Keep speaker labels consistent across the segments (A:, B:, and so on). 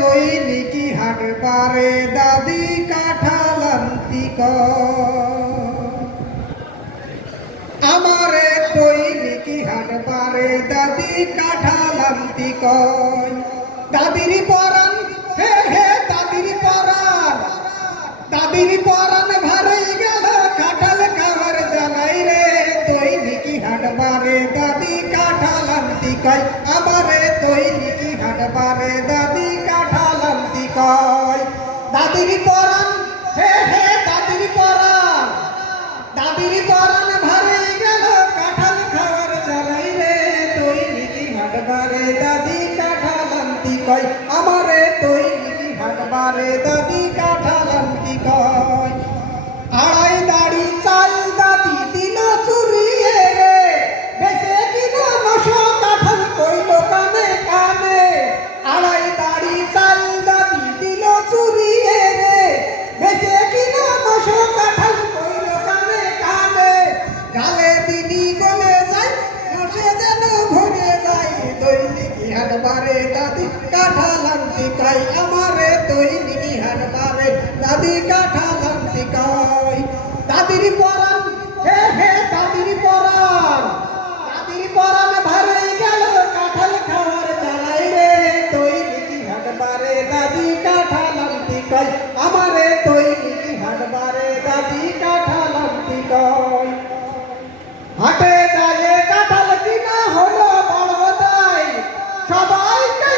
A: দৈনিকি হাট পারে দাদি কাঠালান্তি আমারে দৈনিকি হাট পারে দাদি কাঠালান্তি কয় দাদির পরান হে হে, দাদির পরান দাদির পরান ভারই গেল, কাঁঠাল খাবার জানাই রে। দৈনিকি হাট বারে দাদি কাঁঠাল আনতি কয় আমারে দৈনিকি হাট বারে দাদি দাদির পরান হে হে দাদিরি পরান দাদিরি পরান ভরে গেল, কাঁঠাল খাবার চালাই রে তুই নিকি হাটবারে দাদি কাঁঠাল আনতি কই আমারে তুই নিকি হাটবারে দাদি কাঁঠাল দৈনিকি হাট বারে দাদি আমারে বারে দাদি কাঠাল কাই দাদির পরান হে হে, দাদির পরান দাদির পরান ভরে গেল কাঠাল খাওয়ার জ্বালাই রে। দৈনিকি হাট বারে দাদি কাঠাল আনতি কাই আমারে দৈনিকি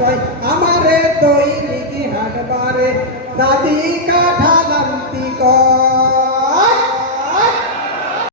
A: কয় আমারে দৈনিক হাটবারে দাদি কাঠা